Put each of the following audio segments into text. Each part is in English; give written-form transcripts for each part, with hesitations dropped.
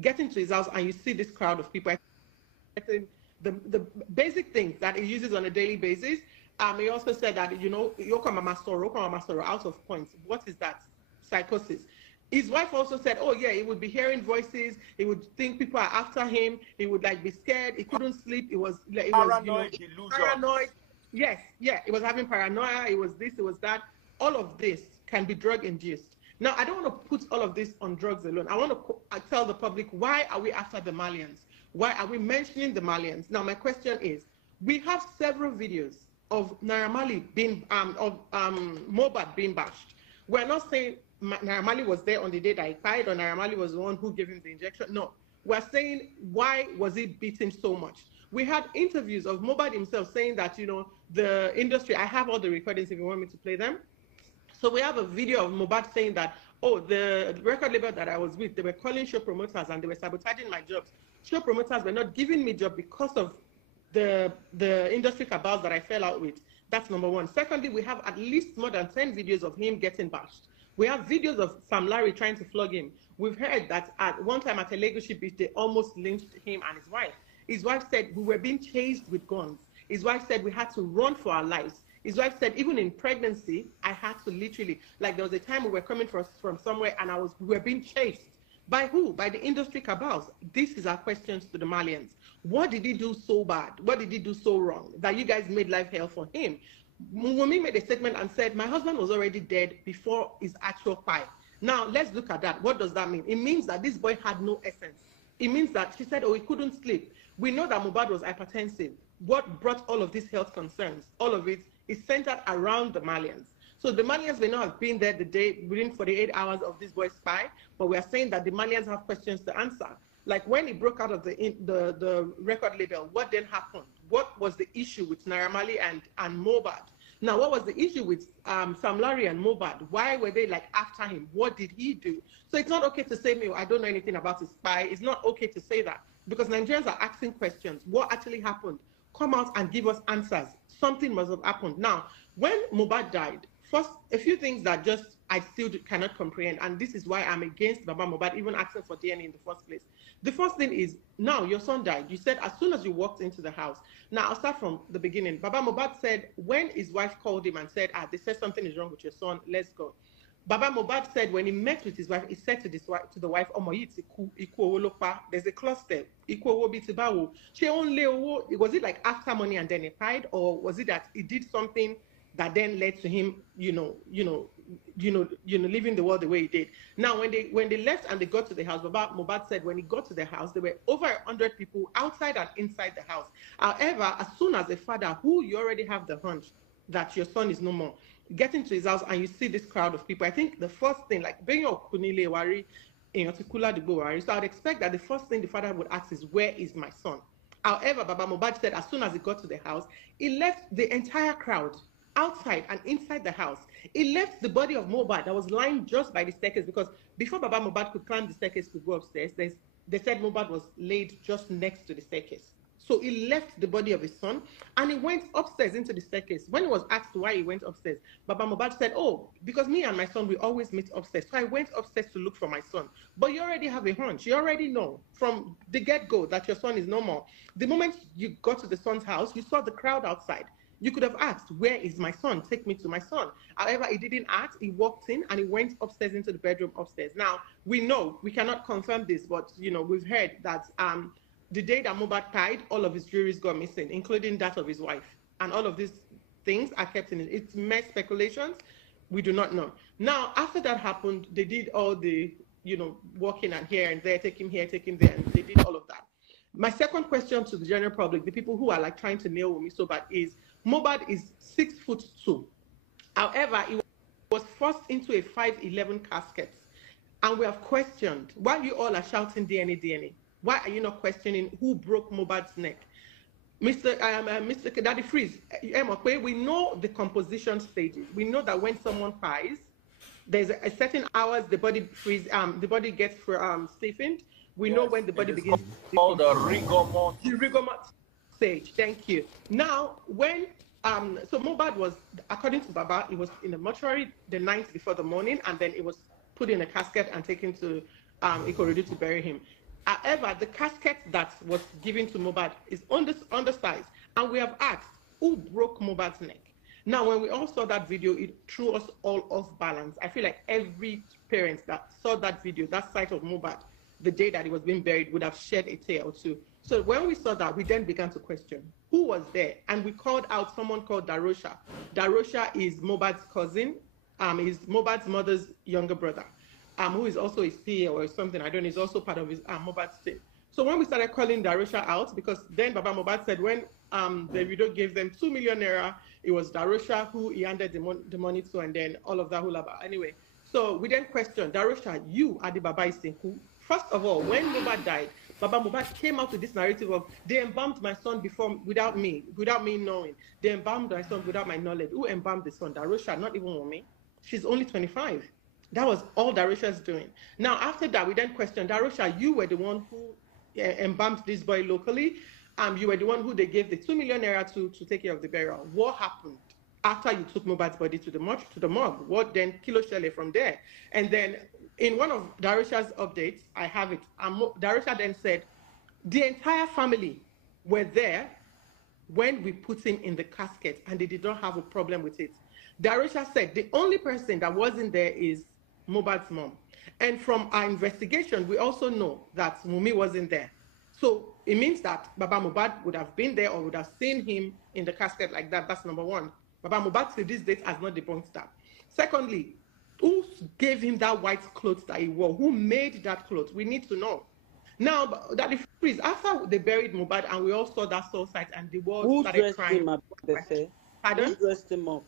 get into his house and you see this crowd of people. I think the basic things that he uses on a daily basis. He also said that, Yoko Mama Soro, out of points. What is that? Psychosis. His wife also said, oh yeah, he would be hearing voices. He would think people are after him. He would like be scared. He couldn't sleep. Paranoid delusion. Paranoid. Yes, yeah. He was having paranoia. It was this. It was that. All of this can be drug induced. Now, I don't want to put all of this on drugs alone. I want to tell the public, why are we after the Malians? Why are we mentioning the Malians? Now, my question is, we have several videos of Naira Marley being, Mohbad being bashed. We're not saying Naira Marley was there on the day that he died, or Naira Marley was the one who gave him the injection. No, we're saying, why was he beaten so much? We had interviews of Mohbad himself saying that, the industry, I have all the recordings if you want me to play them. So we have a video of Mohbad saying that, oh, the record label that I was with, they were calling show promoters and they were sabotaging my jobs. Show promoters were not giving me job because of the industry cabals that I fell out with. That's number one. Secondly, we have at least more than 10 videos of him getting bashed. We have videos of Sam Larry trying to flog him. We've heard that at one time at a Legacy Beach, they almost lynched him and his wife. His wife said we were being chased with guns. His wife said we had to run for our lives. His wife said, even in pregnancy, I had to literally, like there was a time we were coming from somewhere and we were being chased. By who? By the industry cabals. This is our questions to the Malians. What did he do so bad? What did he do so wrong that you guys made life hell for him? Wumi made a statement and said, my husband was already dead before his actual pie. Now, let's look at that. What does that mean? It means that this boy had no essence. It means that she said, oh, he couldn't sleep. We know that Mohbad was hypertensive. What brought all of these health concerns? All of it is centered around the Malians. So the Malians may not have been there the day within 48 hours of this boy's spy, but we are saying that the Malians have questions to answer. Like when he broke out of the record label, what then happened? What was the issue with Naira Marley and Mohbad? Now, what was the issue with Sam Larry and Mohbad? Why were they like after him? What did he do? So it's not okay to say, I don't know anything about his spy. It's not okay to say that because Nigerians are asking questions. What actually happened? Come out and give us answers. Something must have happened. Now, when Mohbad died, first, a few things that just I still cannot comprehend, and this is why I'm against Baba Mohbad even asking for DNA in the first place. The first thing is, now your son died. You said as soon as you walked into the house. Now, I'll start from the beginning. Baba Mohbad said when his wife called him and said, they said something is wrong with your son, let's go. Baba Mohbad said when he met with his wife, he said to the wife, there's a clause there. Was it like after money and then he died, or was it that he did something that then led to him, leaving the world the way he did? Now, when they left and they got to the house, Baba Mohbad said when he got to the house, there were over 100 people outside and inside the house. However, as soon as a father who you already have the hunch that your son is no more, get into his house and you see this crowd of people, I think the first thing, like being your Kunile Wari, so I'd expect that the first thing the father would ask is, where is my son? However, Baba Mohbad said as soon as he got to the house, he left the entire crowd outside and inside the house. He left the body of Mohbad that was lying just by the staircase, because before Baba Mohbad could climb the staircase to go upstairs, they said Mohbad was laid just next to the staircase. So he left the body of his son and he went upstairs into the staircase. When he was asked why he went upstairs, Baba Mohbad said, oh, because me and my son, we always meet upstairs. So I went upstairs to look for my son. But you already have a hunch. You already know from the get-go that your son is no more. The moment you got to the son's house, you saw the crowd outside. You could have asked, where is my son? Take me to my son. However, he didn't ask. He walked in and he went upstairs into the bedroom upstairs. Now, we know, we cannot confirm this, but, we've heard that the day that Mohbad died, all of his jewelries got missing, including that of his wife. And all of these things are kept in it. It's mere speculations. We do not know. Now, after that happened, they did all the, walking and here and there, take him here, take him there, and they did all of that. My second question to the general public, the people who are like trying to nail Wumi so bad, is Mohbad is 6'2". However, he was forced into a 5'11" casket. And we have questioned, why you all are shouting DNA, DNA? Why are you not questioning who broke Mohbad's neck? Mr. Daddyfeeze, we know the composition stages. We know that when someone dies, there's a certain hours the body the body gets stiffened. We know when the body begins. Called the rigor stage. Thank you. Now, when so Mohbad was, according to Baba, he was in the mortuary the night before the morning, and then it was put in a casket and taken to Ikorodu to bury him. However, the casket that was given to Mohbad is undersized, and we have asked who broke Mohbad's neck. Now, when we all saw that video, it threw us all off balance. I feel like every parent that saw that video, that sight of Mohbad, the day that he was being buried, would have shed a tear or two. So when we saw that, we then began to question who was there, and we called out someone called Darosha. Darosha is Mohbad's cousin, is Mohbad's mother's younger brother, who is also a CEO or something. I don't know. He's also part of his Mohbad's team. So when we started calling Darosha out, because then Baba Mohbad said when the video gave them 2 million naira, it was Darosha who he handed the money to, and then all of that hulaba. Anyway, so we then questioned Darosha, you are the Baba Isinku. First of all, when Mohbad died, Baba Mohbad came out with this narrative of they embalmed my son without me knowing. They embalmed my son without my knowledge. Who embalmed the son? Darosha, not even Wumi. She's only 25. That was all Darosha's doing. Now, after that, we then questioned Darosha, you were the one who embalmed this boy locally. You were the one who they gave the 2 million naira to take care of the burial. What happened after you took Mohbad's body to the morgue? What then kilo shele from there? And then in one of Darosha's updates, I have it. Darosha then said, the entire family were there when we put him in the casket, and they did not have a problem with it. Darosha said the only person that wasn't there is Mohbad's mom. And from our investigation, we also know that Wumi wasn't there. So it means that Baba Mohbad would have been there or would have seen him in the casket like that. That's number one. Baba Mohbad to this date has not debunked that. Secondly, who gave him that white clothes that he wore? Who made that clothes? We need to know. Now, Daddyfeeze, after they buried Mohbad and we all saw that soul site and the world started crying. Him up, Pardon? Who dressed him up?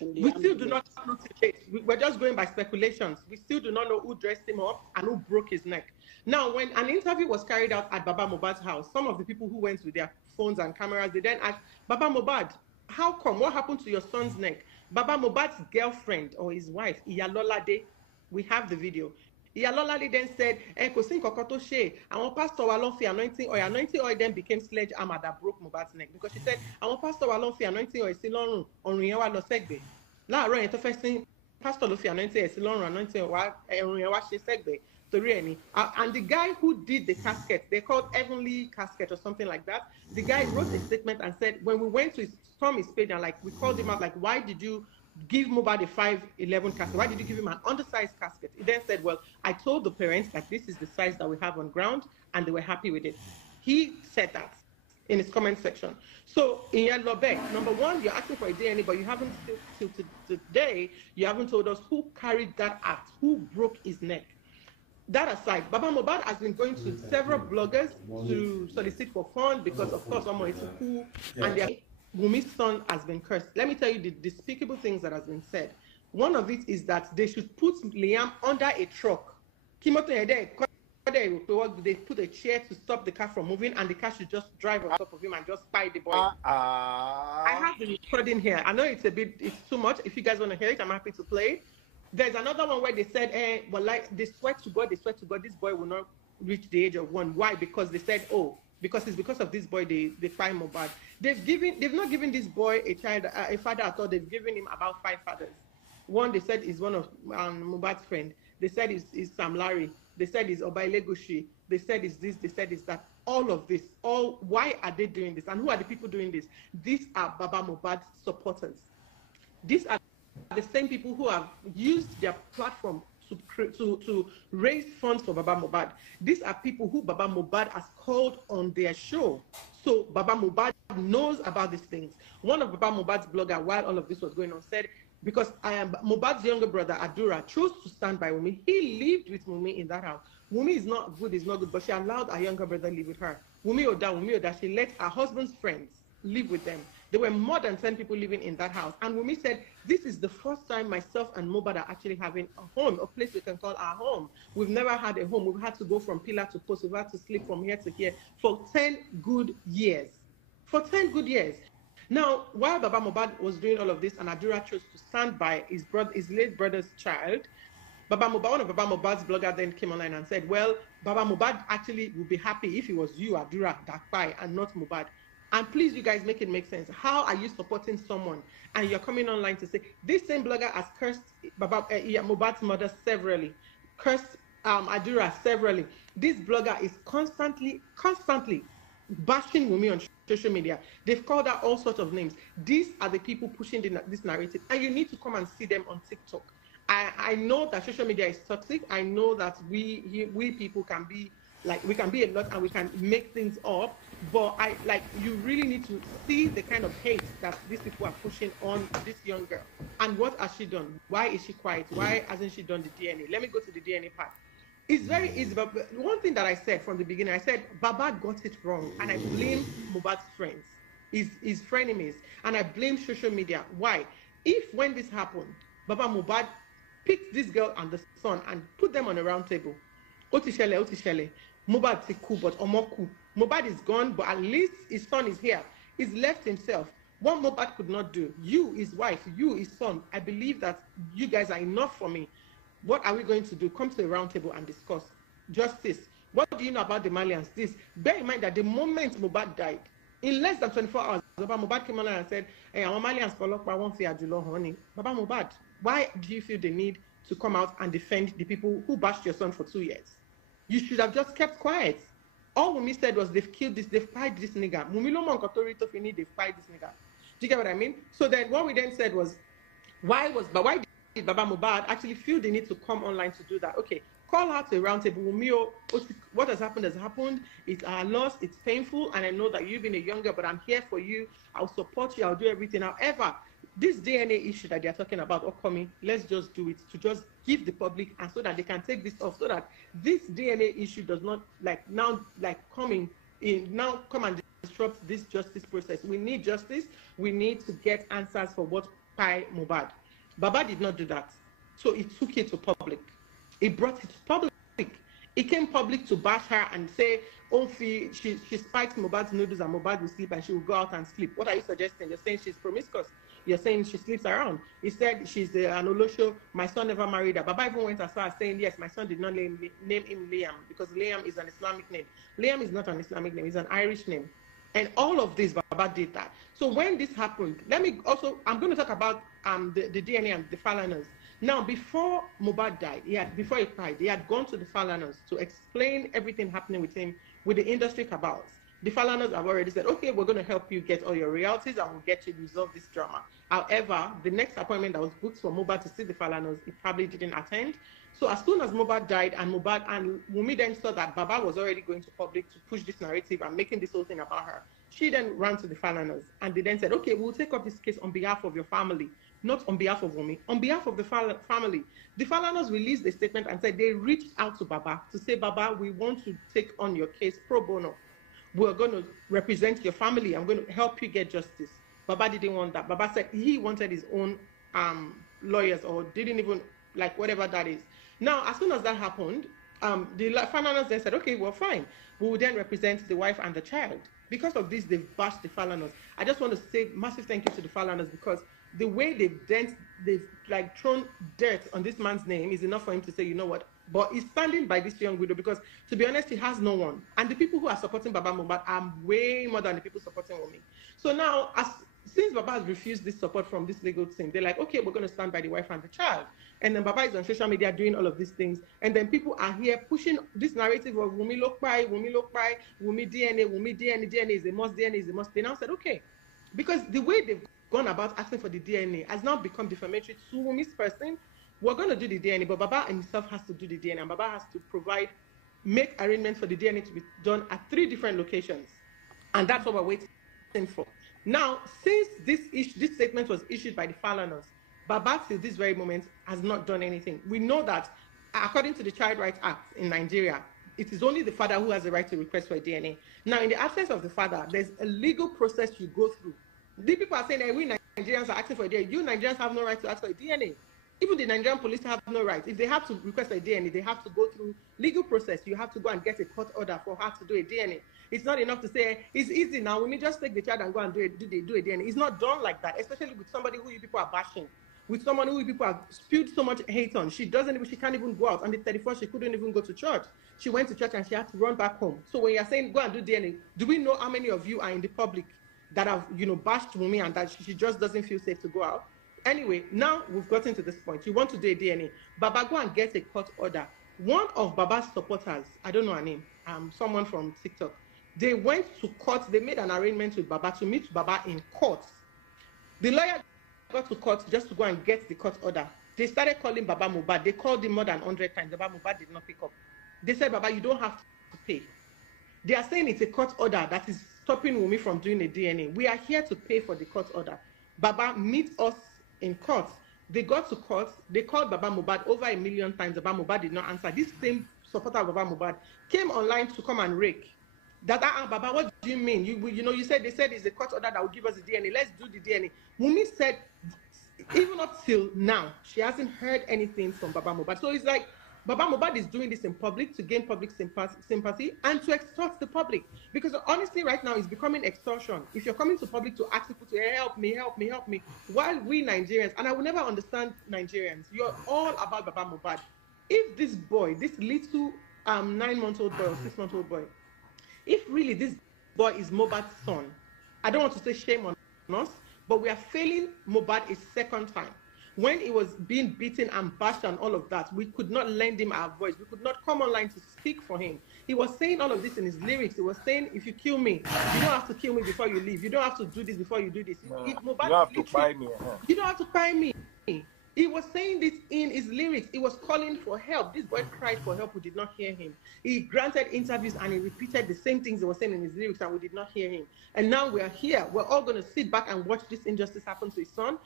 We still do not know today. We're just going by speculations. We still do not know who dressed him up and who broke his neck. Now, when an interview was carried out at Baba Mohbad's house, some of the people who went with their phones and cameras, they then asked, Baba Mohbad, how come? What happened to your son's neck? Baba Mohbad's girlfriend or his wife, Iyalolade, we have the video. Iyalolade then said, kò sí nǹkan kan tó ṣe, àwọn pastor wa ló fi anointing oil then became sledgehammer that broke Mohbad's neck, because she said, àwọn pastor wa ló fi anointing oil sí lọ́rùn, ọrùn yẹn wá lọ sẹ́gbẹ̀ẹ́. Láàárọ̀ yẹn tó fẹ́ sin pastor ló fi anointing oil sí lọ́rùn, anointing oil wá ọrùn yẹn wá ṣe sẹ́gbẹ̀ẹ́. And the guy who did the casket, they called Heavenly Casket or something like that. The guy wrote a statement and said, when we went to storm his page and we called him out, why did you give Mohbad a 5'11" casket? Why did you give him an undersized casket? He then said, well, I told the parents that this is the size that we have on ground, and they were happy with it. He said that in his comment section. So in Yalobe, number one, you're asking for a DNA, but you haven't till today, you haven't told us who carried that act, who broke his neck. That aside, Baba Mohbad has been going to several bloggers to solicit for funds because, of course, Omo is cool, and Wumi's son has been cursed. Let me tell you the despicable things that has been said. One of it is that they should put Liam under a truck. They put a chair to stop the car from moving, and the car should just drive on top of him and just spy the boy. I have the recording here. I know it's too much. If you guys want to hear it, I'm happy to play it. There's another one where they said, they swear to God, this boy will not reach the age of 1. Why? Because they said, because it's because of this boy they find Mohbad. They've not given this boy a father at all. They've given him about 5 fathers. One they said is one of Mohbad's friend. They said is Sam Larry. They said is Obaile Gushi. They said is this. They said is that. All of this. Why are they doing this? And who are the people doing this? These are Baba Mohbad supporters. These are the same people who have used their platform to raise funds for Baba Mohbad. These are people who Baba Mohbad has called on their show. So Baba Mohbad knows about these things. One of Baba Mohbad's bloggers, while all of this was going on, said, because I am Mohbad's younger brother, Adura, chose to stand by Wumi. He lived with Wumi in that house. Wumi is not good, but she allowed her younger brother live with her. Wumi Oda, she let her husband's friends live with them. There were more than 10 people living in that house. And Wumi said, this is the first time myself and Mohbad are actually having a home, a place we can call our home. We've never had a home. We've had to go from pillar to post. We've had to sleep from here to here for 10 good years. For 10 good years. Now, while Baba Mohbad was doing all of this and Adura chose to stand by his late brother's child, one of Baba Mohbad's bloggers then came online and said, well, Baba Mohbad actually would be happy if it was you, Adura, Dakpai, and not Mohbad. And please, you guys, make it make sense. How are you supporting someone and you're coming online to say, this same blogger has cursed Mohbad's mother severally, cursed Adura severally. This blogger is constantly bashing Wumi on social media. They've called out all sorts of names. These are the people pushing this narrative, and you need to come and see them on TikTok. I know that social media is toxic. I know that we people can be like, we can be a lot and we can make things up, but you really need to see the kind of hate that these people are pushing on this young girl. And what has she done? Why is she quiet? Why hasn't she done the DNA? Let me go to the DNA part. It's very easy, but one thing that I said from the beginning, I said Baba got it wrong, and I blame Mohbad's friends, his frenemies, and I blame social media. Why? If when this happened, Baba Mohbad picked this girl and the son and put them on a round table, Otishele, Mohbad is cool, but Omoku. Mohbad is gone, but at least his son is here. He's left himself. What Mohbad could not do, you, his wife, you, his son, I believe that you guys are enough for me. What are we going to do? Come to a round table and discuss justice. What do you know about the Malians? This. Bear in mind that the moment Mohbad died, in less than 24 hours, Baba Mohbad came on and said, "Hey, I'm Malians for lock, but I won't fear Adulo, honey." Baba Mohbad, why do you feel the need to come out and defend the people who bashed your son for 2 years? You should have just kept quiet. All Wumi said was they've killed this, they've fired this nigga. Wumi lo monkotori to fini, they've fired this nigga. Do you get what I mean? So then what we then said was, why did Baba Mohbad actually feel the need to come online to do that? Okay, call her to a round table. Wumi, what has happened has happened. It's our loss, it's painful, and I know that you've been a young girl, but I'm here for you. I'll support you, I'll do everything. However, this DNA issue that they're talking about upcoming, let's just do it to just give the public, and so that they can take this off, so that this DNA issue does not come and disrupt this justice process. We need justice. We need to get answers for what Pai Mohbad. Baba did not do that. So he took it to public. He brought it to public. He came public to bash her and say, "Oh, she spikes Mohbad's noodles and Mohbad will sleep and she will go out and sleep." What are you suggesting? You're saying she's promiscuous. You're saying she sleeps around. He said she's an Olosho. My son never married her. Baba even went as far as saying, yes, my son did not name him Liam, because Liam is an Islamic name. Liam is not an Islamic name. It's an Irish name. And all of this, Baba did that. So when this happened, I'm going to talk about the DNA and the Falanas. Now, before Mohbad died, before he died, he had gone to the Falanas to explain everything happening with him, with the industry cabals. The Falanas have already said, okay, we're going to help you get all your royalties and we'll get you to resolve this drama. However, the next appointment that was booked for Mohbad to see the Falanas, he probably didn't attend. So as soon as Mohbad died and Wumi then saw that Baba was already going to public to push this narrative and making this whole thing about her, she then ran to the Falanas and they then said, okay, we'll take up this case on behalf of your family, not on behalf of Wumi, on behalf of the family. The Falanas released a statement and said they reached out to Baba to say, Baba, we want to take on your case pro bono. We're going to represent your family. I'm going to help you get justice. Baba didn't want that. Baba said he wanted his own lawyers, or didn't even like whatever that is. Now, as soon as that happened, the Falanas then said, okay, well, fine. We will then represent the wife and the child. Because of this, they've bashed the Falanas. I just want to say massive thank you to the Falanas, because the way they've like thrown dirt on this man's name is enough for him to say, you know what? But he's standing by this young widow because, to be honest, he has no one. And the people who are supporting Baba Mohbad are way more than the people supporting Wumi. So now, since Baba has refused this support from this legal team, they're like, okay, we're going to stand by the wife and the child. And then Baba is on social media doing all of these things. And then people are here pushing this narrative of Wumi Lokpai, Wumi DNA is a must, DNA is a must. They now said, okay, because the way they've gone about asking for the DNA has now become defamatory to Wumi's person. We're going to do the DNA, but Baba himself has to do the DNA, and Baba has to make arrangements for the DNA to be done at 3 different locations. And that's what we're waiting for. Now, since this statement was issued by the Falanas, Baba, till this very moment, has not done anything. We know that, according to the Child Rights Act in Nigeria, it is only the father who has the right to request for a DNA. Now, in the absence of the father, there's a legal process you go through. The people are saying that we Nigerians are asking for a DNA. You Nigerians have no right to ask for a DNA. Even the Nigerian police have no right. If they have to request a DNA, they have to go through legal process. You have to go and get a court order for her to do a DNA. It's not enough to say, it's easy now, we may just take the child and go and do a DNA. It's not done like that, especially with somebody who you people are bashing, with someone who you people have spewed so much hate on. She can't even go out. On the 31st, she couldn't even go to church. She went to church and she had to run back home. So when you're saying, go and do DNA, do we know how many of you are in the public that have, bashed Wumi and that she just doesn't feel safe to go out? Anyway, now we've gotten to this point. You want to do a DNA. Baba, go and get a court order. one of Baba's supporters, I don't know her name, someone from TikTok, they went to court. They made an arrangement with Baba to meet Baba in court. The lawyer got to court just to go and get the court order. They started calling Baba Mohbad. They called him more than 100 times. Baba Mohbad did not pick up. They said, Baba, you don't have to pay. They are saying it's a court order that is stopping Wumi from doing a DNA. We are here to pay for the court order. Baba, meet us in court. They got to court. They called Baba Mohbad over 1 million times. Baba Mohbad did not answer. This same supporter of Baba Mohbad came online to come and rake. That, Baba, what do you mean? You said they said it's a court order that will give us the DNA. Let's do the DNA. Wumi said, even up till now, she hasn't heard anything from Baba Mohbad. So it's like, Baba Mohbad is doing this in public to gain public sympathy and to extort the public. Because honestly, right now, it's becoming extortion. If you're coming to public to ask people to help me, while we Nigerians, and I will never understand Nigerians, you're all about Baba Mohbad. If this boy, this little 9-month-old boy or 6-month-old boy, if really this boy is Mohbad's son, I don't want to say shame on us, but we are failing Mohbad a second time. When he was being beaten and bashed and all of that, we could not lend him our voice. We could not come online to speak for him. He was saying all of this in his lyrics. He was saying, if you kill me, you don't have to kill me before you leave. You don't have to do this before you do this. You don't have to buy me. You don't have to buy me. He was saying this in his lyrics. He was calling for help. This boy cried for help. We did not hear him. He granted interviews and he repeated the same things he was saying in his lyrics and we did not hear him. And now we are here. We're all going to sit back and watch this injustice happen to his son.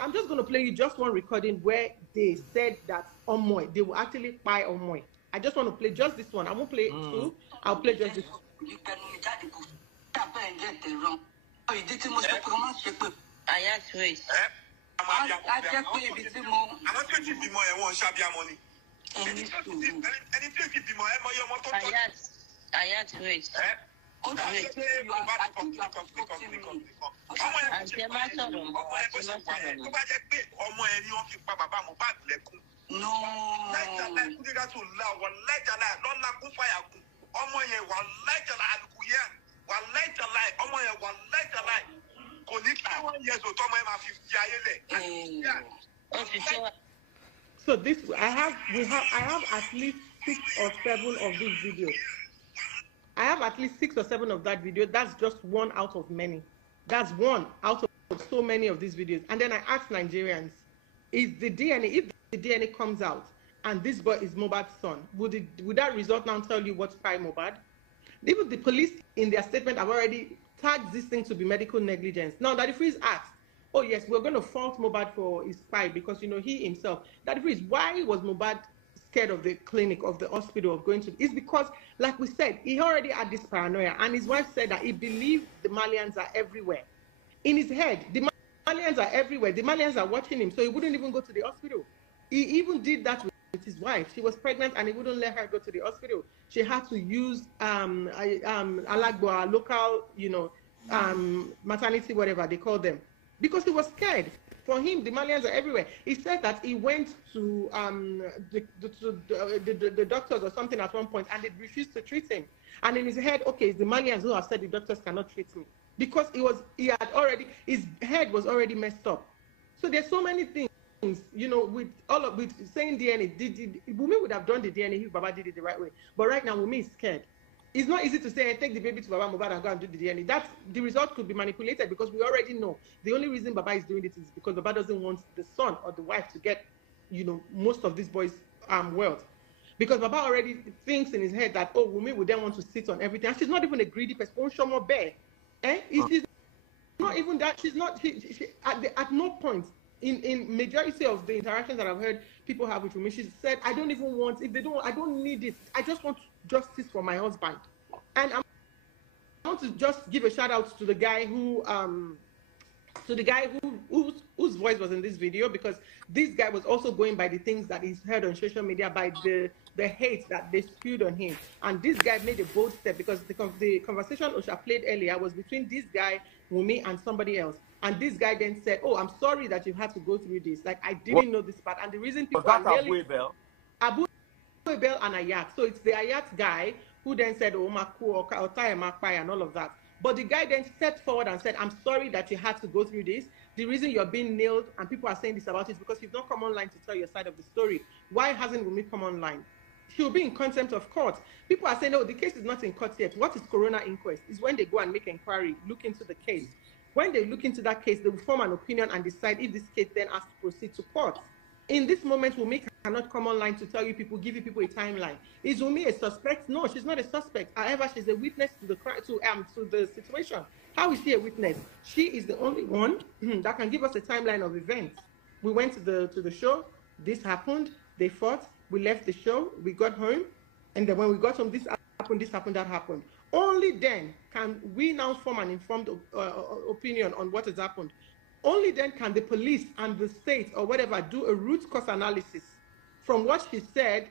I'm just going to play you just one recording where they said that Omoy, they will actually buy Omoy. I just want to play just this one. I won't play two. I'll play just this one. So this I have at least 6 or 7 of these videos. I have at least 6 or 7 of that video. That's just one out of many. That's one out of so many of these videos. And then I asked Nigerians, is the DNA, if the DNA comes out and this boy is Mohbad's son, would that result now tell you what's by Mohbad? Even the police in their statement have already tagged this thing to be medical negligence. Now Daddyfeeze asked, oh yes, we're going to fault Mohbad for his spy because, he himself, Daddyfeeze, why was Mohbad scared of the clinic, of the hospital, of going to? It's because, like we said, he already had this paranoia, and his wife said that he believed the Malians are everywhere. In his head, the Malians are everywhere. The Malians are watching him, so he wouldn't even go to the hospital. He even did that with his wife. She was pregnant, and he wouldn't let her go to the hospital. She had to use Alagboa, local, maternity, whatever they call them, because he was scared. For him, the Malians are everywhere. He said that he went to the doctors or something at one point, and they refused to treat him. And in his head, okay, it's the Malians who have said the doctors cannot treat me, because his head was already messed up. So there's so many things, with saying DNA. Wumi would have done the DNA if Baba did it the right way. But right now, Wumi is scared. It's not easy to say, hey, take the baby to Baba Mohbad and go and do the DNA. The result could be manipulated because we already know. The only reason Baba is doing this is because Baba doesn't want the son or the wife to get, most of this boy's wealth. Because Baba already thinks in his head that, oh, Wumi would then want to sit on everything. And she's not even a greedy person. Shomo bear. She's not even that. She's not, at no point in majority of the interactions that I've heard people have with Wumi, she said, I don't even want, I don't need it. I just want justice for my husband. And I want to just give a shout out to the guy whose voice was in this video, because this guy was also going by the things that he's heard on social media, by the hate that they spewed on him. And this guy made a bold step, because the conversation Osha played earlier was between this guy, Wumi, and somebody else. And this guy then said, oh, I'm sorry that you had to go through this. Like, I didn't know this part. And the reason people are really... Abu Ebel and Ayat. So it's the Ayat guy who then said, oh, Maku, or Makai, and all of that. But the guy then stepped forward and said, I'm sorry that you had to go through this. The reason you're being nailed, and people are saying this about it, is because you've not come online to tell your side of the story. Why hasn't Wumi come online? she'll be in contempt of court. People are saying, no, the case is not in court yet. What is coroner inquest? Is when they go and make inquiry, look into the case. When they look into that case, they will form an opinion and decide if this case then has to proceed to court. In this moment, Wumi cannot come online to tell you people, give you people a timeline. Is Wumi a suspect? No, she's not a suspect. However, she's a witness to the crime, to the situation. How is she a witness? She is the only one that can give us a timeline of events. We went to the show. This happened. They fought. We left the show. We got home, and then when we got home, this happened, that happened. Only then can we now form an informed opinion on what has happened. Only then can the police and the state or whatever do a root cause analysis from what she said